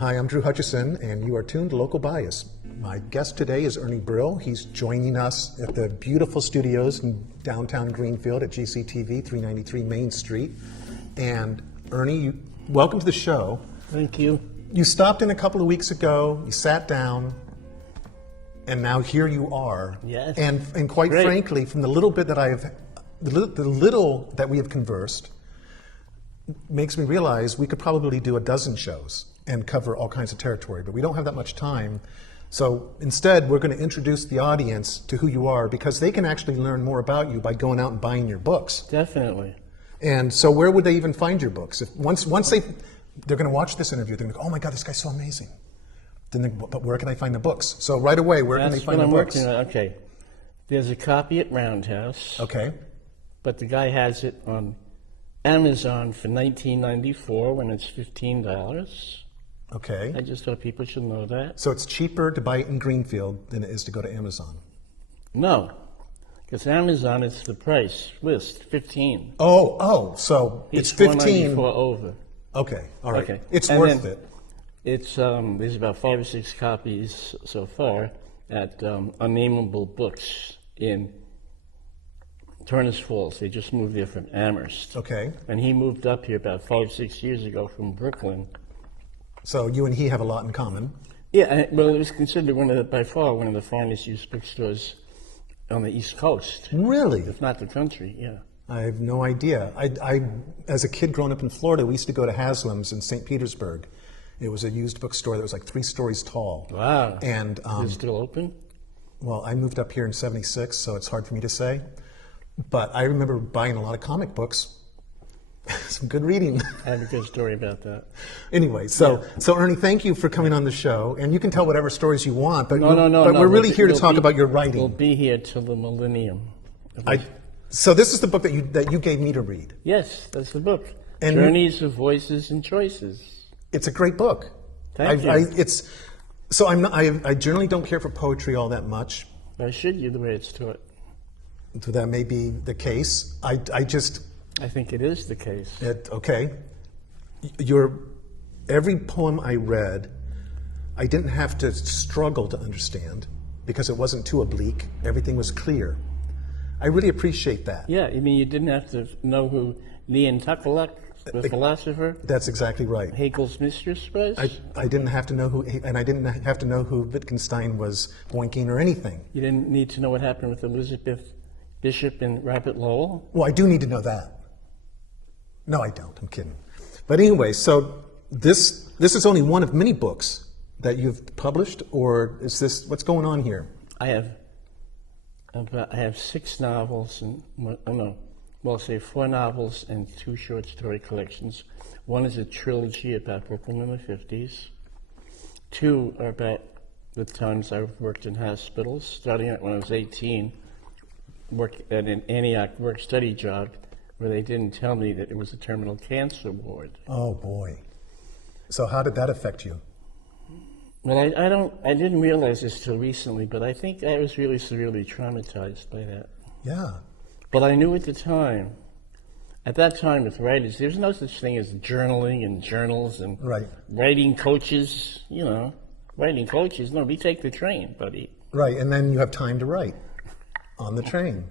Hi, I'm Drew Hutchison, and you are tuned to Local Bias. My guest today is Ernie Brill. He's joining us at the beautiful studios in downtown Greenfield at GCTV, 393 Main Street. And Ernie, welcome to the show. Thank you. You stopped in a couple of weeks ago, you sat down, and now here you are. Yes. And quite Great. frankly, from the little bit that the little that we have conversed, makes me realize we could probably do a dozen shows and cover all kinds of territory, but we don't have that much time. So instead, we're going to introduce the audience to who you are, because they can actually learn more about you by going out and buying your books. Definitely. And so where would they even find your books? If once they're going to watch this interview, they're going to go, oh my God, this guy's so amazing. But where can I find the books? So right away, where can they find the books? Working on. Okay. There's a copy at Roundhouse. Okay. But the guy has it on Amazon for $19.94 when it's $15. Okay. I just thought people should know that. So it's cheaper to buy it in Greenfield than it is to go to Amazon. No, because Amazon is the price list, $15. Oh, so it's $15. $4.94 over. Okay, all right. Okay. It's And worth then it. It's there's about 5 or 6 copies so far at Unnameable Books in Turner's Falls. They just moved there from Amherst. Okay. And he moved up here about 5, 6 years ago from Brooklyn. So you and he have a lot in common. Yeah, well, it was considered by far one of the finest used bookstores on the East Coast, Really? if not the country. Yeah. I have no idea. I as a kid growing up in Florida, we used to go to Haslam's in St. Petersburg. It was a used bookstore that was like 3 stories tall. Wow. And Is it still open? well, I moved up here in '76, so it's hard for me to say. But I remember buying a lot of comic books. Some good reading. I have a good story about that. Anyway, so Ernie, thank you for coming on the show, and you can tell whatever stories you want. But No. we're really here to talk about your writing. We'll be here till the millennium. So this is the book that you gave me to read. Yes, that's the book. And Journeys of Voices and Choices. It's a great book. Thank you. I generally don't care for poetry all that much. Why should you, the way it's taught? So that may be the case. I think it is the case. Okay. Every poem I read, I didn't have to struggle to understand because it wasn't too oblique. Everything was clear. I really appreciate that. Yeah, I mean, you didn't have to know who Leon Tuckelak, the philosopher, That's exactly right. Haeckel's mistress was. I didn't have to know who, and I didn't have to know who Wittgenstein was boinking or anything. You didn't need to know what happened with Elizabeth Bishop and Robert Lowell. Well, I do need to know that. No, I don't. I'm kidding. But anyway, so this is only one of many books that you've published, or is this what's going on here? I have 6 novels and say 4 novels and 2 short story collections. One is a trilogy about Brooklyn in the 50s. 2 are about the times I've worked in hospitals, starting out when I was 18, worked at an Antioch work-study job where they didn't tell me that it was a terminal cancer ward. Oh boy. So how did that affect you? Well, I didn't realize this till recently, but I think I was really severely traumatized by that. Yeah. But I knew at the time, with writers, there's no such thing as journaling and journals and Right. writing coaches, writing coaches. No, we take the train, buddy. Right, and then you have time to write on the train.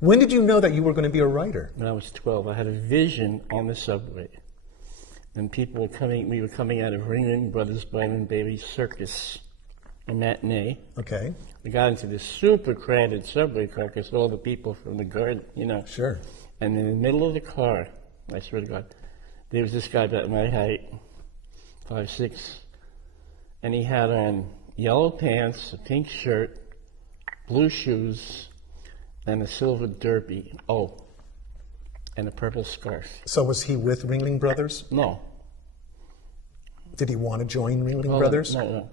When did you know that you were going to be a writer? When I was 12, I had a vision on the subway. And we were coming out of Ringling Brothers Bowling Baby Circus, a matinee. Okay. We got into this super crowded subway car because all the people from the guard, Sure. And in the middle of the car, I swear to God, there was this guy about my height, 5'6", and he had on yellow pants, a pink shirt, blue shoes, and a silver derby. Oh, and a purple scarf. So was he with Ringling Brothers? No. Did he want to join Ringling Brothers? No.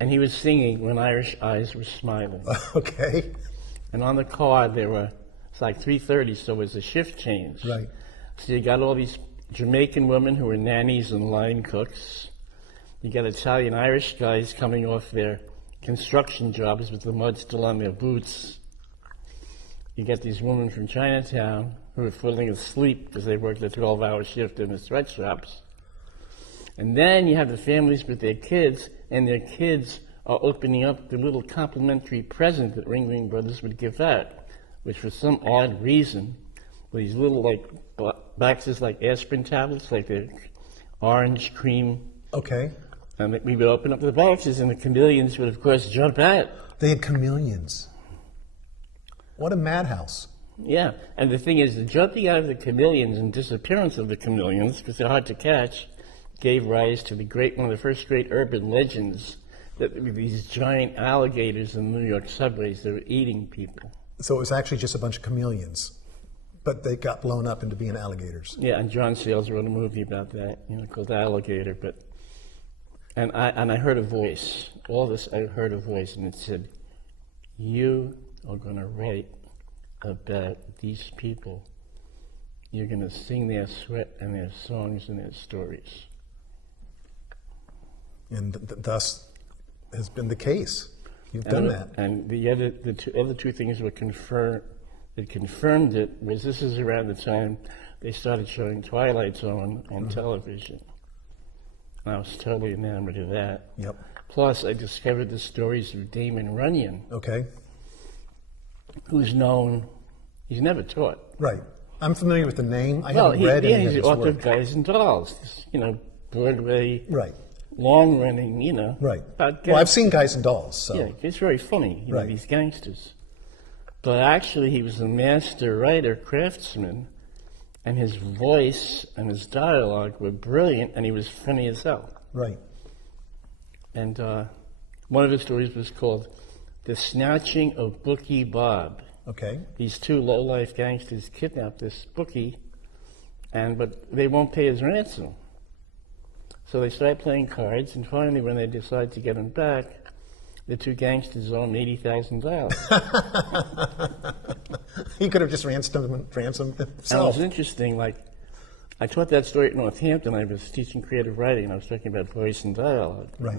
And he was singing When Irish Eyes Were Smiling. Okay. And on the card it's like 3:30, so it was a shift change. Right. So you got all these Jamaican women who were nannies and line cooks. You got Italian Irish guys coming off their construction jobs with the mud still on their boots. You get these women from Chinatown who are falling asleep because they worked a 12-hour shift in the sweatshops. And then you have the families with their kids, and their kids are opening up the little complimentary present that Ringling Brothers would give out, which for some odd reason, these little like boxes like aspirin tablets, like the orange cream. Okay. And we would open up the boxes, and the chameleons would, of course, jump out. They had chameleons. What a madhouse. Yeah, and the thing is, the jumping out of the chameleons and disappearance of the chameleons, because they're hard to catch, gave rise to one of the first great urban legends, that there were these giant alligators in the New York subways that were eating people. So it was actually just a bunch of chameleons, but they got blown up into being alligators. Yeah, and John Sayles wrote a movie about that, called Alligator. And I heard a voice. All this, I heard a voice, and it said, "You are going to write about these people. You're going to sing their sweat and their songs and their stories." And thus has been the case. You've done that. And the other two things that confirmed it was, this is around the time they started showing Twilight Zone on television. And I was totally enamored of that. Yep. Plus, I discovered the stories of Damon Runyon. Okay. Who's known, he's never taught. Right. I'm familiar with the name. I haven't read any of he's his the author work. of Guys and Dolls, Broadway, Right. long-running, Right. about Well, I've seen Guys and Dolls, so. Yeah, it's very funny, Right. these gangsters. But actually, he was a master writer, craftsman, and his voice and his dialogue were brilliant, and he was funny as hell. Right. And one of his stories was called The Snatching of Bookie Bob. Okay. These two low-life gangsters kidnap this bookie, but they won't pay his ransom. So they start playing cards, and finally, when they decide to get him back, the two gangsters owe him $80,000. He could have just ransomed And it himself. was interesting, I taught that story at Northampton. I was teaching creative writing, and I was talking about voice and dialogue. Right.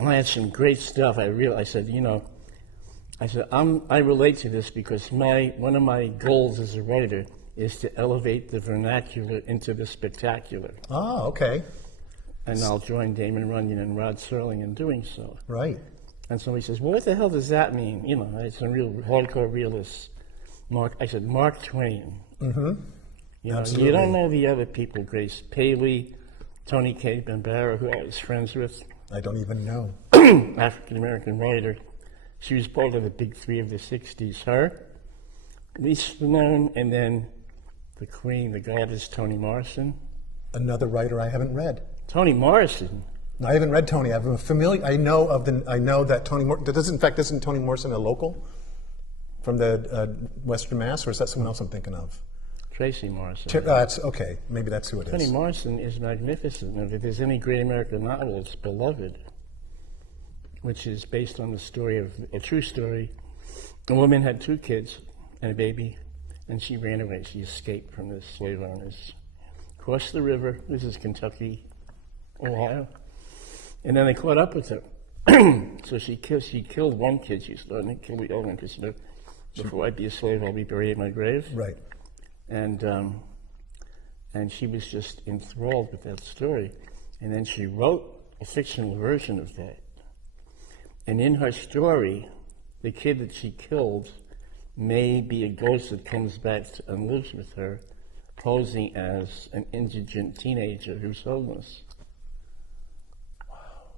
And I had some great stuff. I said, I relate to this because one of my goals as a writer is to elevate the vernacular into the spectacular. Oh, okay. And I'll join Damon Runyon and Rod Serling in doing so. Right. And somebody says, well, what the hell does that mean? It's a real hardcore realist. I said, Mark Twain. Mm-hmm. Absolutely. You don't know the other people, Grace Paley, Tony K. Bambara, who I was friends with. I don't even know. African-American writer. She was part of the big three of the 60s. Her, Lisa Simone, and then the queen, the goddess, Toni Morrison. Another writer I haven't read. Toni Morrison? No, I haven't read Toni. I'm familiar. I know that Toni Morrison. Isn't Toni Morrison a local from the Western Mass, or is that someone else I'm thinking of? Tracy Morrison. That's okay. Maybe that's who it is. Toni Morrison is magnificent. If there's any great American novel, it's Beloved, which is based on a true story. A woman had 2 kids and a baby, and she ran away. She escaped from the slave owners, crossed the river. This is Kentucky, Ohio, and then they caught up with her. So she killed one kid. She started to kill the other one because before I be a slave, I'll be buried in my grave. Right. And she was just enthralled with that story. And then she wrote a fictional version of that. And in her story, the kid that she killed may be a ghost that comes back and lives with her, posing as an indigent teenager who's homeless.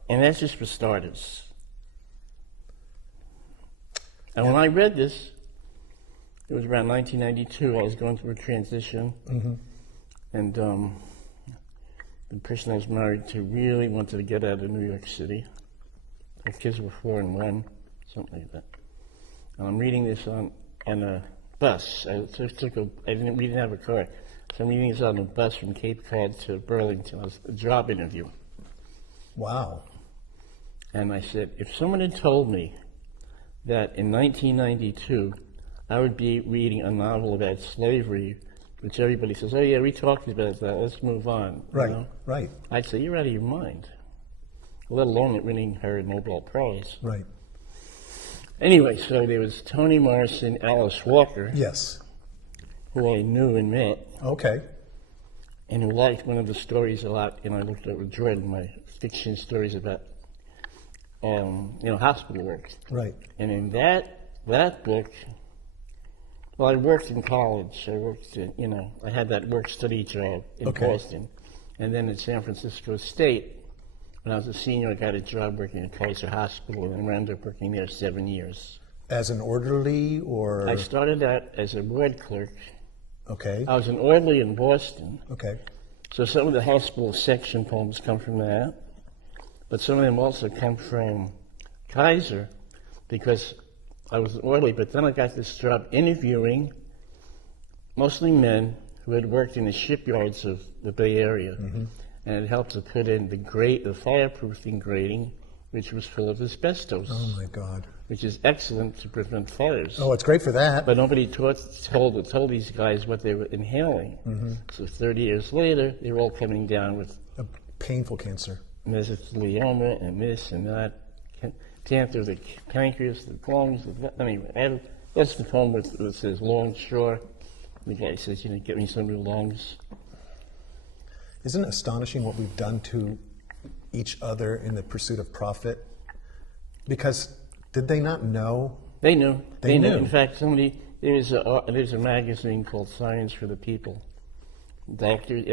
And that's just for starters. And when I read this, it was around 1992. I was going through a transition, and the person I was married to really wanted to get out of New York City. Our kids were 4 and 1, something like that. And I'm reading this on a bus. We didn't have a car, so I'm reading this on a bus from Cape Cod to Burlington. It was a job interview. Wow. And I said, if someone had told me that in 1992 I would be reading a novel about slavery, which everybody says, oh yeah, we talked about that, let's move on. Right, right. I'd say, you're out of your mind, let alone it winning her Nobel Prize. Right. Anyway, so there was Toni Morrison, Alice Walker, Yes. who I knew and met, Okay. and who liked one of the stories a lot. I looked at with Jordan, my fiction stories about, hospital work. Right. And in that book, well, I worked in college. I worked, I had that work-study job in Boston. And then at San Francisco State, when I was a senior, I got a job working at Kaiser Hospital, and I wound up working there 7 years. As an orderly, or? I started out as a ward clerk. Okay. I was an orderly in Boston. Okay. So some of the hospital section poems come from that, but some of them also come from Kaiser, because I was an orderly, but then I got this job interviewing mostly men who had worked in the shipyards of the Bay Area, and it helped to put in the fireproofing grating, which was full of asbestos. Oh my God. Which is excellent to prevent fires. Oh, it's great for that. But nobody told these guys what they were inhaling. So 30 years later, they were all coming down with A painful cancer. mesothelioma and this and that, cancer of the pancreas, the lungs. Anyway, that's the poem that says Longshore. The guy says, get me some new lungs. Isn't it astonishing what we've done to each other in the pursuit of profit? Because did they not know? They knew. They knew. In fact, there's a magazine called Science for the People. Doctors,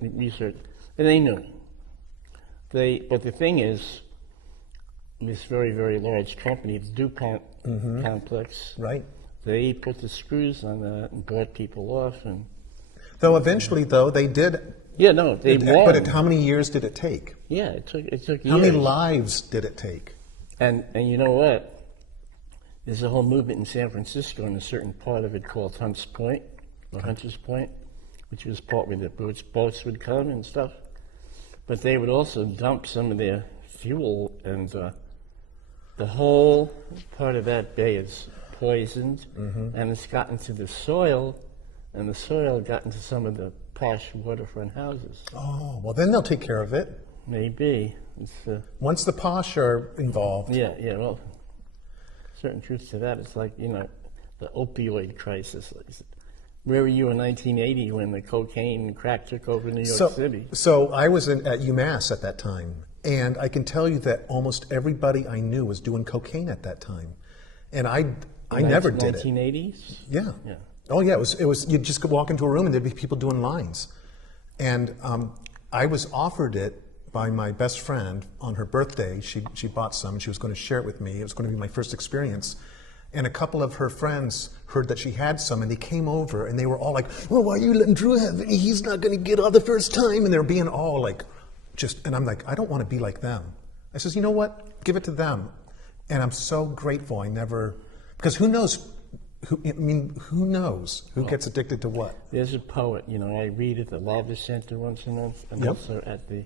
research, and they knew. But the thing is, this very, very large company, the DuPont complex, Right. they put the screws on that and bought people off. And Though eventually, they did. they won. But how many years did it take? Yeah, it took years. How many lives did it take? And you know what? There's a whole movement in San Francisco in a certain part of it called Hunts Point, or Hunters Point, which was part where the boats would come and stuff. But they would also dump some of their fuel, and the whole part of that bay is poisoned, and it's gotten to the soil, and the soil got into some of the posh waterfront houses. Oh, well, then they'll take care of it. Maybe. Once the posh are involved. Yeah, well, certain truth to that. It's like, the opioid crisis. Where were you in 1980 when the cocaine and crack took over New York City? So I was at UMass at that time, and I can tell you that almost everybody I knew was doing cocaine at that time. And I never did it. 1980s? Yeah. Oh yeah, it was. You'd just walk into a room and there'd be people doing lines, and I was offered it by my best friend on her birthday. She bought some and she was going to share it with me. It was going to be my first experience, and a couple of her friends heard that she had some, and they came over and they were all like, "Well, why are you letting Drew have any? He's not going to get on the first time." And they're being all like, and I'm like, I don't want to be like them. I says, you know what? Give it to them, and I'm so grateful. I never, because who knows. Who knows who gets addicted to what? There's a poet, I read at the Lava Center once a month, and also at the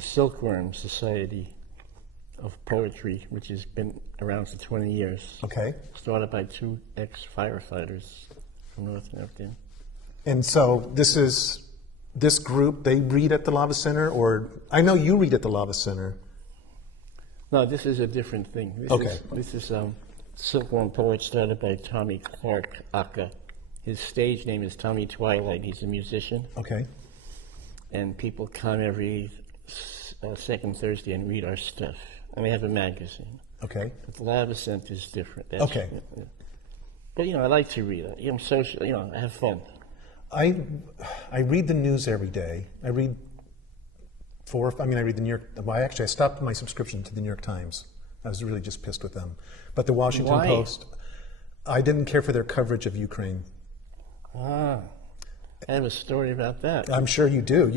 Silkworm Society of Poetry, which has been around for 20 years. Okay. Started by 2 ex-firefighters from North Hampton. And so this group, they read at the Lava Center, or I know you read at the Lava Center. No, this is a different thing. This is Silkworm Poet started by Tommy Clark Aka. His stage name is Tommy Twilight. He's a musician. Okay. And people come every second Thursday and read our stuff. And we have a magazine. Okay. But the Lava Center is different. Okay. But, I like to read. I'm social, I have fun. I read the news every day. I read I read the New York, I stopped my subscription to the New York Times. I was really just pissed with them. But the Washington Post, I didn't care for their coverage of Ukraine. I have a story about that. I'm sure you do.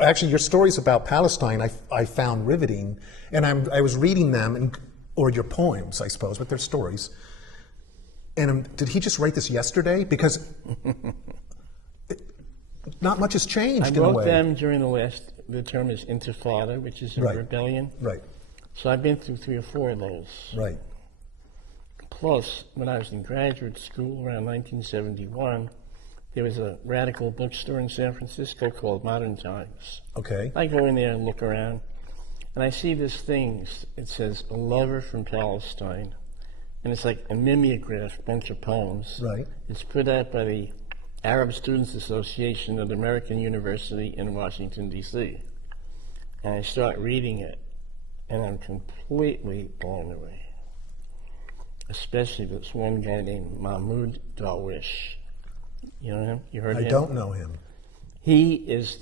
Actually, your stories about Palestine I found riveting, and I was reading them, or your poems, I suppose, but they're stories. And did he just write this yesterday? Because not much has changed in a way. I wrote them during the term is Intifada, which is a rebellion. Right. So I've been through 3 or 4 of those. Right. Plus, when I was in graduate school around 1971, there was a radical bookstore in San Francisco called Modern Times. Okay. I go in there and look around, and I see this thing. It says, "A Lover from Palestine." And it's like a mimeograph, bunch of poems. Right. It's put out by the Arab Students Association at American University in Washington, D.C. And I start reading it, and I'm completely blown away. Especially this one guy named Mahmoud Darwish. You know him? You heard of him? I don't know him. He is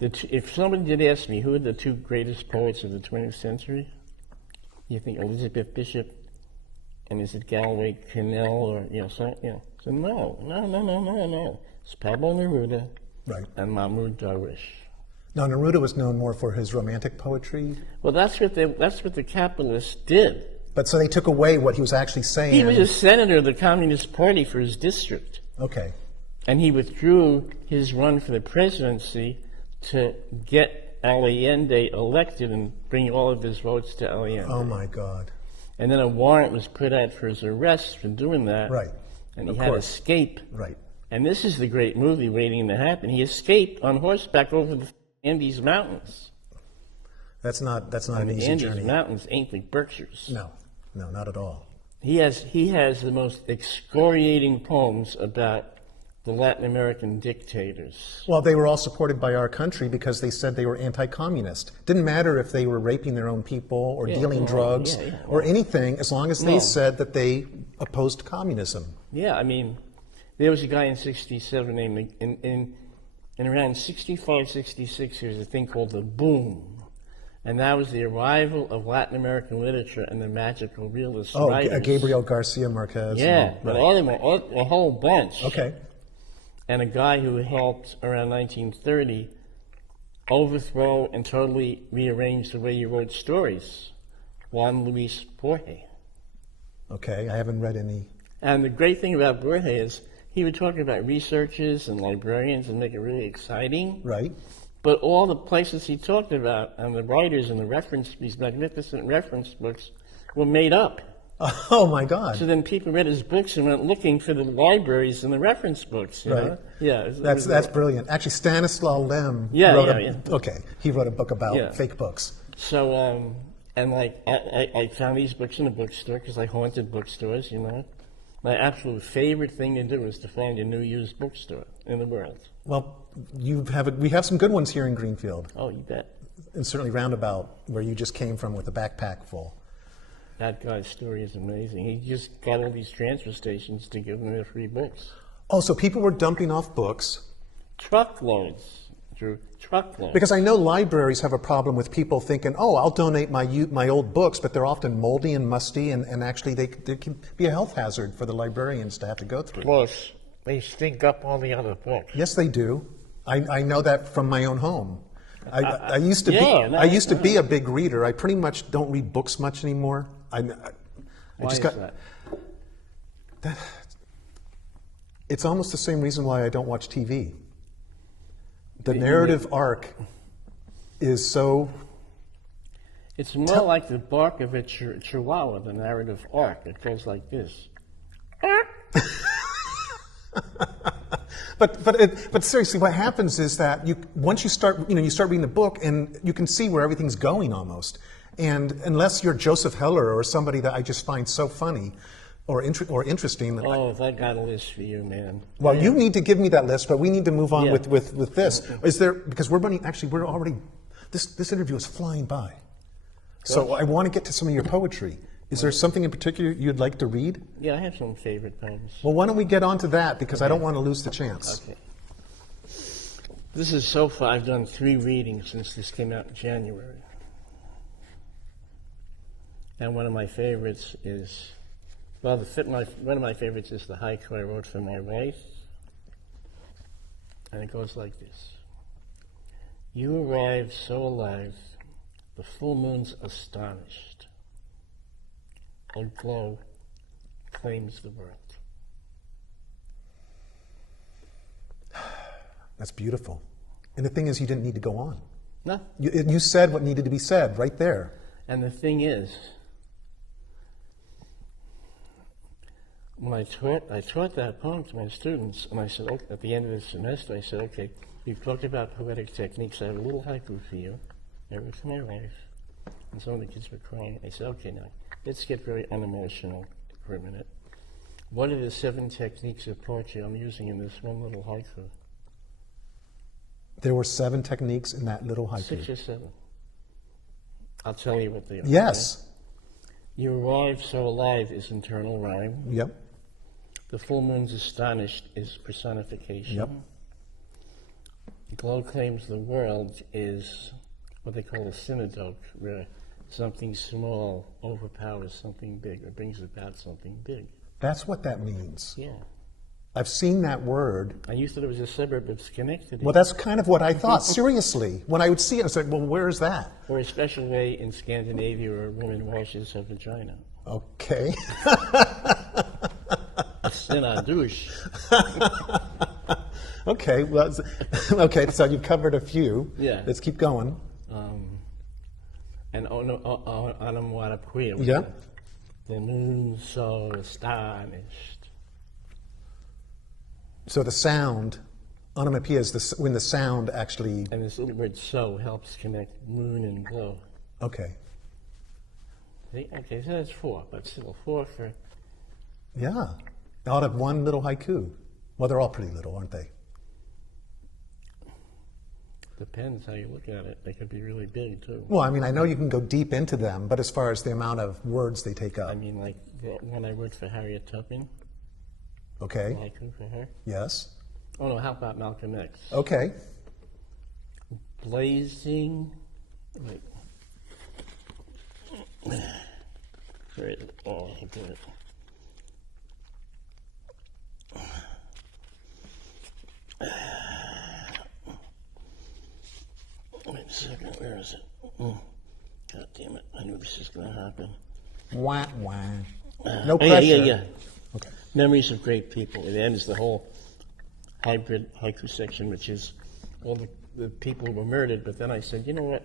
if somebody did ask me who are the two greatest poets of the 20th century, you think Elizabeth Bishop and is it Galway Kinnell or so no. It's Pablo Neruda Right. and Mahmoud Darwish. Now, Neruda was known more for his romantic poetry. Well, that's what the capitalists did. But so they took away what he was actually saying. He was a senator of the Communist Party for his district. Okay. And he withdrew his run for the presidency to get Allende elected and bring all of his votes to Allende. Oh, my God. And then a warrant was put out for his arrest for doing that. Right. And he had to escape. Right. And this is the great movie waiting to happen. He escaped on horseback over the Andes Mountains. That's not an The easy Andes journey. Mountains ain't the Berkshires. No, not at all. He has the most excoriating poems about the Latin American dictators. Well, they were all supported by our country because they said they were anti-communist. Didn't matter if they were raping their own people or dealing drugs or anything, as long as they said that they opposed communism. Yeah, I mean, there was a guy in 67 named, in around 65, 66, there was a thing called the boom. And that was the arrival of Latin American literature and the magical realist writers. Gabriel Garcia Marquez. Yeah, but all of them, a whole bunch. Okay. And a guy who helped around 1930 overthrow and totally rearrange the way you wrote stories, Juan Luis Borges. Okay, I haven't read any. And the great thing about Borges is he would talk about researchers and librarians and make it really exciting. Right. But all the places he talked about and the writers and these magnificent reference books were made up. Oh, my God. So then people read his books and went looking for the libraries and the reference books. You know? Yeah. That's brilliant. Actually, Stanislaw Lem he wrote a book about fake books. So, and like, I found these books in a bookstore because I haunted bookstores, you know. My absolute favorite thing to do is to find a new used bookstore in the world. Well, we have some good ones here in Greenfield. Oh, you bet. And certainly Roundabout, where you just came from with a backpack full. That guy's story is amazing. He just got all these transfer stations to give them their free books. Oh, so people were dumping off books. Truckloads, Drew, truckloads. Because I know libraries have a problem with people thinking, oh, I'll donate my old books, but they're often moldy and musty, and actually they can be a health hazard for the librarians to have to go through. Plus, they stink up all the other books. Yes, they do. I know that from my own home. I used to be a big reader. I pretty much don't read books much anymore. Why is that? It's almost the same reason why I don't watch TV. The narrative arc is so... It's more like the bark of a chihuahua, the narrative arc. It goes like this. But seriously, what happens is that once you start reading the book, and you can see where everything's going almost. And unless you're Joseph Heller or somebody that I just find so funny or interesting. Oh, if I got a list for you, man. Well, you need to give me that list, but we need to move on with this. Is there, because we're already, this interview is flying by. So I want to get to some of your poetry. Is there something in particular you'd like to read? Yeah, I have some favorite poems. Well, why don't we get on to that, because I don't want to lose the chance. Okay. This is so far, I've done 3 readings since this came out in January. And one of my favorites is, one of my favorites is the haiku I wrote for my wife. And it goes like this. You arrive so alive, the full moon's astonished. A glow claims the world. That's beautiful. And the thing is, you didn't need to go on. No. You said what needed to be said right there. And the thing is, when I taught that poem to my students, and I said, at the end of the semester, I said, okay, we've talked about poetic techniques. I have a little haiku for you. I wrote for my wife. And some of the kids were crying. I said, okay, now, let's get very unemotional for a minute. What are the 7 techniques of poetry I'm using in this one little haiku? There were 7 techniques in that little haiku. 6 or 7. I'll tell you what they are. Yes. Okay? You arrive so alive is internal rhyme. Yep. The full moon's astonished is personification. Yep. Glow claims the world is what they call a synodoke, where something small overpowers something big or brings about something big. That's what that means. Yeah. I've seen that word. I used thought it was a suburb of Schenectady. Well, that's kind of what I thought. Seriously. When I would see it, I was like, well, where is that? Or a special way in Scandinavia where a woman washes her vagina. Okay. Sin on douche. Okay. Well, okay, so you've covered a few. Yeah. Let's keep going. And onomatopoeia. Yeah. The moon so astonished. So the sound, onomatopoeia is when the sound actually... And this little word so helps connect moon and glow. Okay. See? Okay, so that's 4, but still 4 for... Yeah. Out of one little haiku. Well, they're all pretty little, aren't they? Depends how you look at it. They could be really big, too. Well, I mean, I know you can go deep into them, but as far as the amount of words they take up. I mean, like when I worked for Harriet Tubman, Okay. haiku for her. Yes. Oh, no, how about Malcolm X? Okay. Blazing... Wait. Where is it? Oh, I did it. Wait a second, where is it? God damn it, I knew this was going to happen. Wah, wah. No Yeah, pressure. yeah. Okay. Memories of great people. It ends the whole hybrid haiku section, which is all the people who were murdered. But then I said, you know what?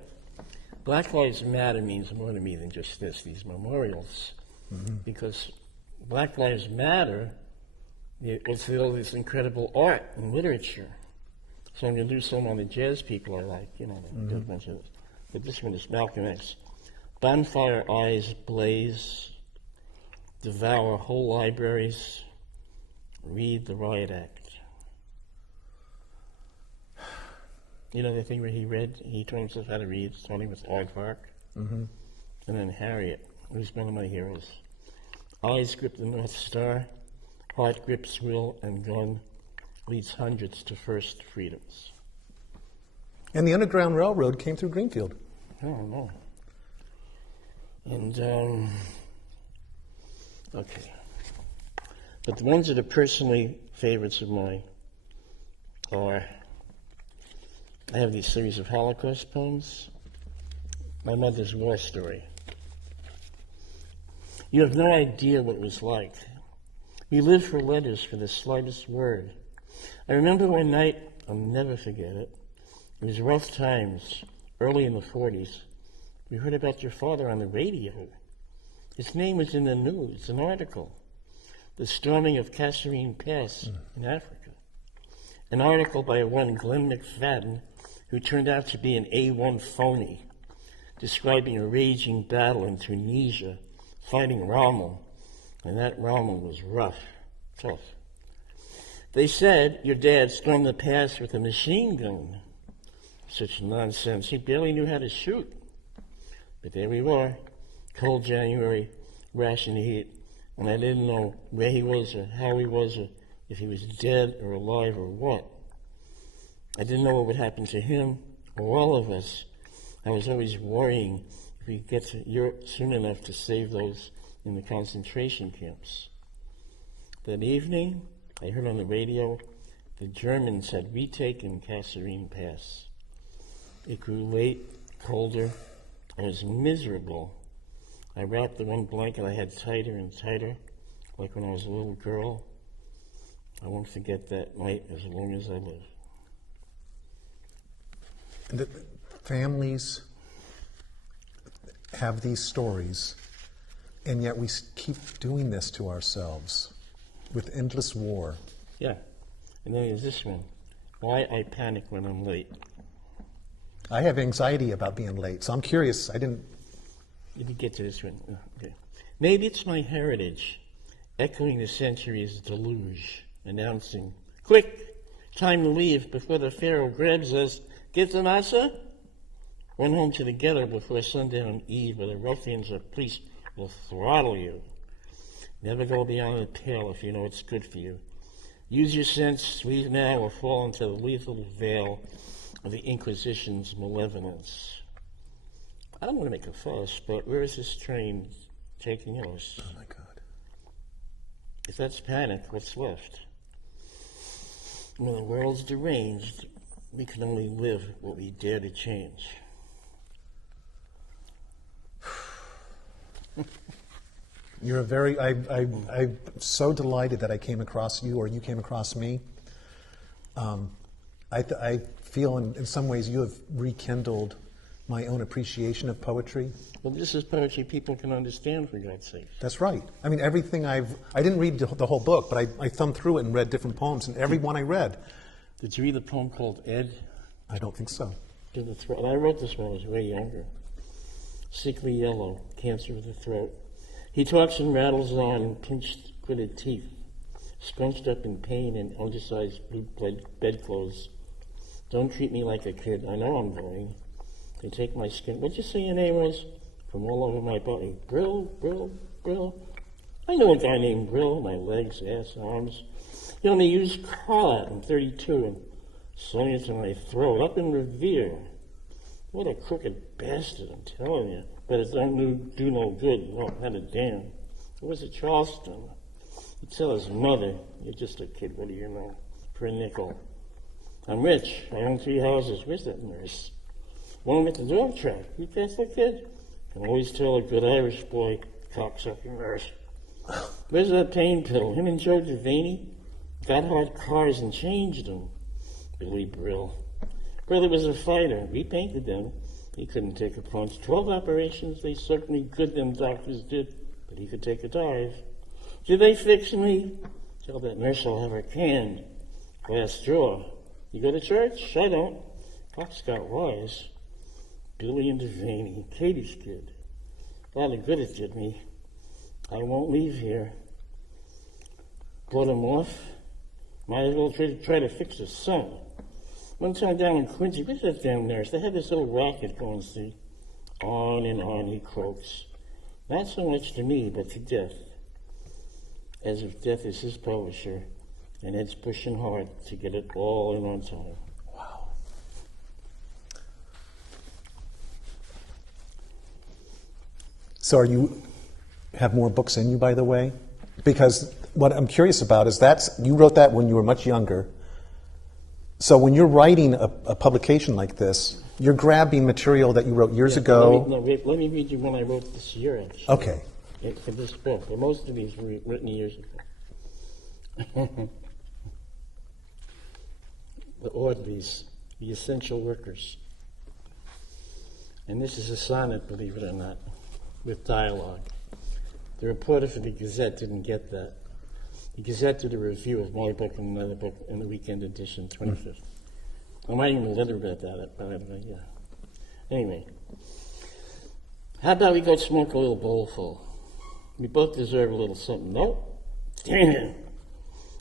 Black Lives Matter means more to me than just this, these memorials. Mm-hmm. Because Black Lives Matter, it's all this incredible art and literature. So I'm going to do some on the jazz people I like, you know, a bunch of this. But this one is Malcolm X. Bonfire eyes blaze, devour whole libraries, read the riot act. You know the thing where he taught himself how to read, starting with Aardvark, and then Harriet, who's one of my heroes. Eyes grip the North Star, heart grips will and gun, leads hundreds to first freedoms. And the Underground Railroad came through Greenfield. I don't know. And, okay. But the ones that are personally favorites of mine are, I have these series of Holocaust poems. My mother's war story. You have no idea what it was like. We lived for letters, for the slightest word. I remember one night, I'll never forget it. It was rough times, early in the 40s. We heard about your father on the radio. His name was in the news, an article. The storming of Kasserine Pass in Africa. An article by one Glenn McFadden, who turned out to be an A1 phony, describing a raging battle in Tunisia, fighting Rommel. And that Rommel was rough, tough. They said your dad stormed the pass with a machine gun. Such nonsense. He barely knew how to shoot. But there we were, cold January, ration heat, and I didn't know where he was or how he was or if he was dead or alive or what. I didn't know what would happen to him or all of us. I was always worrying if we get to Europe soon enough to save those in the concentration camps. That evening, I heard on the radio the Germans had retaken Kasserine Pass. It grew late, colder. I was miserable. I wrapped the one blanket I had tighter and tighter, like when I was a little girl. I won't forget that night as long as I live. The families have these stories, and yet we keep doing this to ourselves with endless war. Yeah. And then there's this one. Why I panic when I'm late. I have anxiety about being late, so I'm curious. You didn't get to this one. Oh, okay. Maybe it's my heritage. echoing the century's deluge, announcing, "Quick, time to leave before the Pharaoh grabs us. Get the masa?" Run home to the ghetto before sundown eve, where the ruffians or police will throttle you. Never go beyond the pale if you know it's good for you. Use your sense, leave now, or fall into the lethal veil of the Inquisition's malevolence. I don't want to make a fuss, but where is this train taking us? Oh my God. If that's panic, what's left? When the world's deranged, we can only live what we dare to change. You're a very, I'm so delighted that I came across you or you came across me. I feel in some ways you have rekindled my own appreciation of poetry. Well, this is poetry people can understand, for God's sake. That's right. I mean, everything I didn't read the whole book, but I thumbed through it and read different poems, and every one I read. Did you read the poem called Ed? I don't think so. To the throat. I wrote this when I was way younger. Sickly yellow, cancer of the throat. He talks and rattles on, pinched, gritted teeth, scrunched up in pain in undersized blue bedclothes. Don't treat me like a kid. I know I'm going. They take my skin. What'd you say your name was? From all over my body. Brill, Brill, Brill. I know a guy named Brill. My legs, ass, arms. He only used Carlat in 32 and slung it to my throat, up in Revere. What a crooked bastard, I'm telling you. But it don't do no good. No, not a damn. It was at Charleston. He'd tell his mother, "You're just a kid, what do you know?" For a nickel. I'm rich. I own 3 houses. Where's that nurse? One with the dog track. You that's that kid? Can always tell a good Irish boy, cocksucking nurse. Where's that pain pill? Him and Joe Devaney got hard cars and changed them. Billy Brill. Brother was a fighter. We painted them. He couldn't take a punch. 12 operations, they certainly good, them doctors did, but he could take a dive. Did they fix me? Tell that nurse I'll have her canned. Glass jaw. You go to church? I don't. Pop's got wise. Billy and Devaney, Katie's kid. A lot of good it did me. I won't leave here. Brought him off. Might as well try to fix his son. One time down in Quincy, where's that damn nurse? They had this little racket going, see? On and on he croaks. Not so much to me, but to death. As if death is his publisher, and Ed's pushing hard to get it all in on time. Wow. So are you have more books in you, by the way? Because what I'm curious about is you wrote that when you were much younger. So when you're writing a publication like this, you're grabbing material that you wrote years ago. Let me read you one I wrote this year, actually. Okay. For this book. But most of these were written years ago. The Audleys, the essential workers. And this is a sonnet, believe it or not, with dialogue. The reporter for the Gazette didn't get that. The Gazette did a review of my book and another book in the weekend edition, 25th. I'm writing a letter about that, by the way, yeah. Anyway, how about we go smoke a little bowlful? We both deserve a little something. Nope. Damn.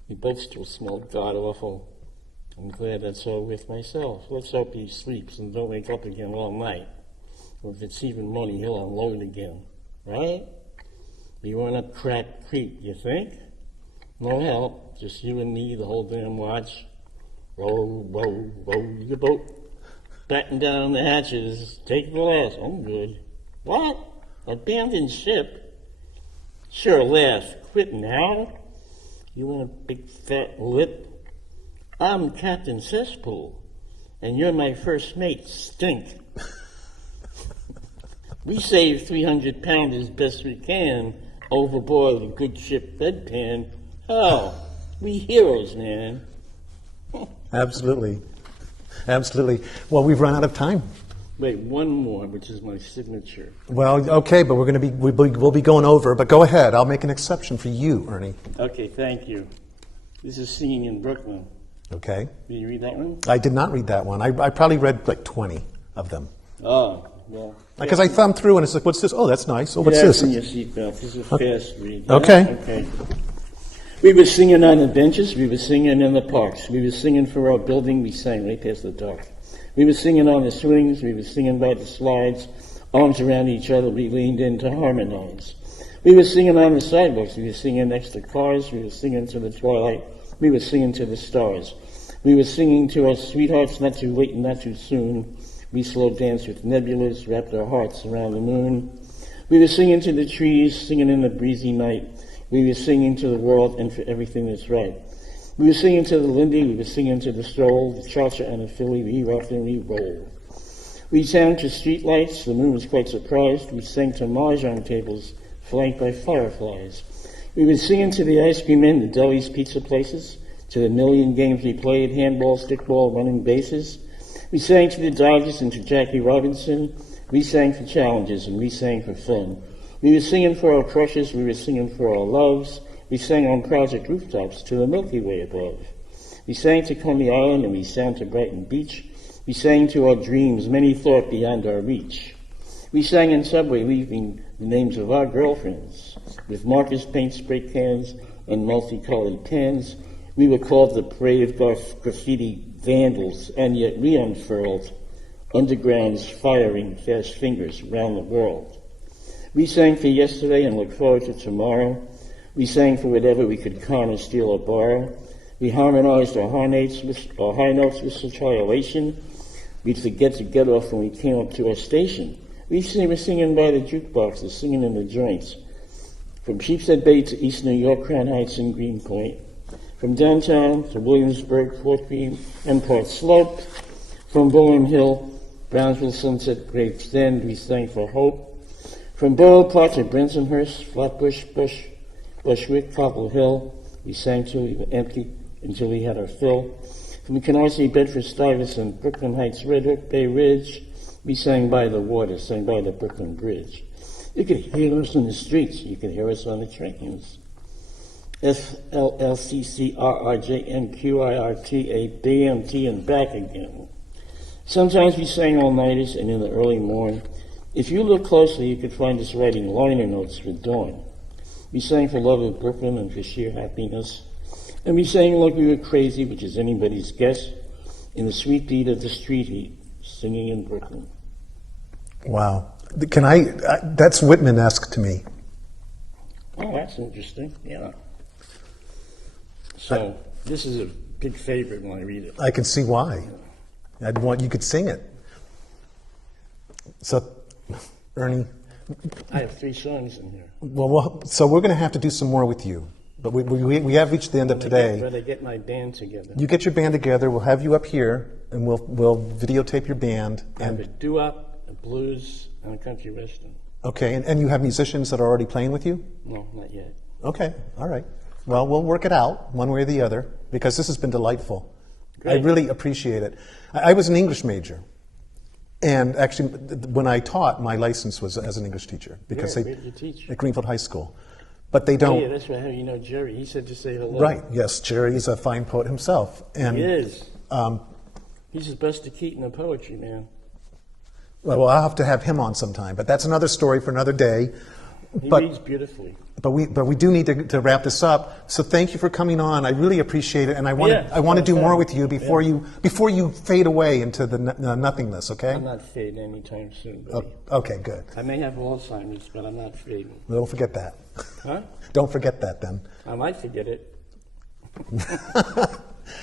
We both still smell god-awful. I'm glad that's all with myself. Let's hope he sleeps and don't wake up again all night. Or if it's even money, he'll unload again. Right? We went up Crack Creek, you think? No help, just you and me the whole damn watch. Row, row, row your boat. Batten down the hatches, take the last. I'm good. What? Abandoned ship? Sure, laugh. Quit now? You want a big fat lip? I'm Captain Cesspool, and you're my first mate, Stink. We save 300 pounds as best we can overboard a good ship bedpan. Oh, we heroes, man. Absolutely. Absolutely. Well, we've run out of time. Wait, one more, which is my signature. Well, okay, but we'll be going over. But go ahead. I'll make an exception for you, Ernie. Okay, thank you. This is Singing in Brooklyn. Okay. Did you read that one? I did not read that one. I probably read like 20 of them. Oh, well. Because I thumbed through and it's like, what's this? Oh, that's nice. Oh, what's this? In your seatbelt. This is a fast read. Okay. Okay. We were singing on the benches, we were singing in the parks, we were singing for our building, we sang right past the dark. We were singing on the swings, we were singing by the slides, arms around each other, we leaned in to harmonize. We were singing on the sidewalks, we were singing next to cars, we were singing to the twilight, we were singing to the stars. We were singing to our sweethearts, not too late and not too soon. We slow danced with nebulas, wrapped our hearts around the moon. We were singing to the trees, singing in the breezy night. We were singing to the world and for everything that's right. We were singing to the Lindy, we were singing to the stroll, the cha-cha and the Philly, we rock and we roll. We sang to streetlights, the moon was quite surprised. We sang to mahjong tables, flanked by fireflies. We were singing to the ice cream men, the delis, pizza places, to the million games we played, handball, stickball, running bases. We sang to the Dodgers and to Jackie Robinson. We sang for challenges and we sang for fun. We were singing for our crushes, we were singing for our loves. We sang on project rooftops to the Milky Way above. We sang to Coney Island and we sang to Brighton Beach. We sang to our dreams, many thought beyond our reach. We sang in Subway, leaving the names of our girlfriends with markers, paint, spray cans, and multicolored pens. We were called the parade of graffiti vandals, and yet we unfurled underground's firing fast fingers around the world. We sang for yesterday and look forward to tomorrow. We sang for whatever we could con or steal or borrow. We harmonized our high notes with such high elation, we'd forget to get off when we came up to our station. We were singing by the jukeboxes, singing in the joints. From Sheepshead Bay to East New York, Crown Heights, and Greenpoint. From downtown to Williamsburg, Fort Greene, Empire Slope. From Bowling Hill, Brownsville, Sunset, Gravesend, we sang for hope. From Borough Park to Bensonhurst, Flatbush, Bushwick, Cobble Hill, we sang till we were empty, until we had our fill. From Canarsie, Bedford Stuyvesant, Brooklyn Heights, Red Hook, Bay Ridge, we sang by the water, sang by the Brooklyn Bridge. You could hear us in the streets, you could hear us on the trains. FLLCCRRJNQIRTA, BMT, and back again. Sometimes we sang all-nighters and in the early morn. If you look closely, you could find us writing liner notes for dawn. We sang for love of Brooklyn and for sheer happiness. And we sang like we were crazy, which is anybody's guess, in the sweet beat of the street heat, singing in Brooklyn. Wow. That's Whitman-esque to me. Oh, that's interesting, yeah. So, this is a big favorite when I read it. I can see why. I'd want you could sing it. So, Ernie. I have 3 songs in here. So we're going to have to do some more with you. But we have reached the end of today. But I get my band together. You get your band together. We'll have you up here, and we'll videotape your band. I have a doo-wop, a blues, and a country western. Okay, and you have musicians that are already playing with you? No, not yet. Okay, all right. Well, we'll work it out one way or the other, because this has been delightful. Great. I really appreciate it. I was an English major. And actually, when I taught, my license was as an English teacher. Because where did you teach? At Greenfield High School. But they don't. Yeah, that's how you know Jerry. He said to say hello. Right, yes. Jerry's a fine poet himself. And, he is. He's his Buster Keaton of poetry, man. Well, I'll have to have him on sometime. But that's another story for another day. He reads beautifully. But we do need to wrap this up. So thank you for coming on. I really appreciate it, and I want to do more with you before you fade away into the nothingness. Okay? I'm not fading anytime soon, buddy. Okay, good. I may have Alzheimer's, but I'm not fading. Don't forget that. Huh? Don't forget that then. I might forget it.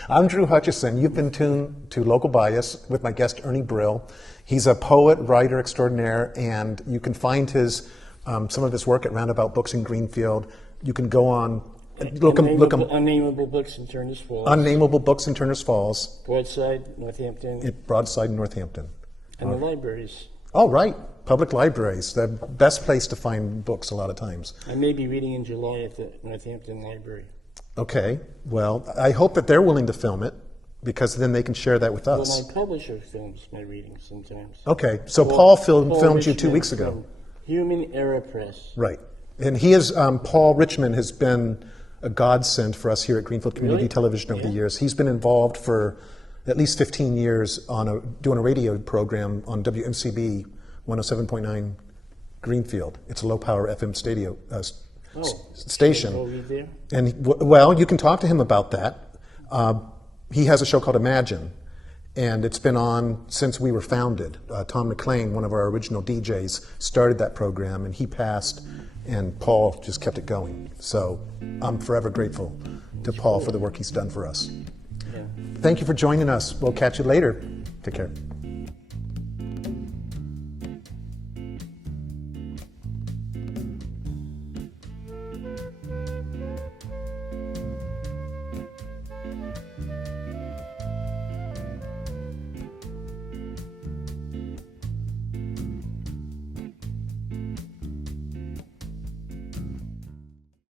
I'm Drew Hutchison. You've been tuned to Local Bias with my guest Ernie Brill. He's a poet, writer extraordinaire, and you can find some of his work at Roundabout Books in Greenfield. You can go on, look him. Unnameable Books in Turners Falls. Unnameable Books in Turners Falls. Broadside, Northampton. Broadside, Northampton. And the libraries. Oh, right. Public libraries. The best place to find books a lot of times. I may be reading in July at the Northampton Library. Okay. Well, I hope that they're willing to film it, because then they can share that with us. Well, my publisher films my readings sometimes. Okay. So Paul filmed you 2 weeks ago. Human Era Press. Right. And he is, Paul Richmond has been a godsend for us here at Greenfield Community Television over the years. He's been involved for at least 15 years doing a radio program on WMCB 107.9 Greenfield. It's a low-power FM station. Go read there? And well, you can talk to him about that. He has a show called Imagine, and it's been on since we were founded. Tom McLean, one of our original DJs, started that program, and he passed, and Paul just kept it going. So I'm forever grateful to Paul for the work he's done for us. Yeah. Thank you for joining us. We'll catch you later. Take care.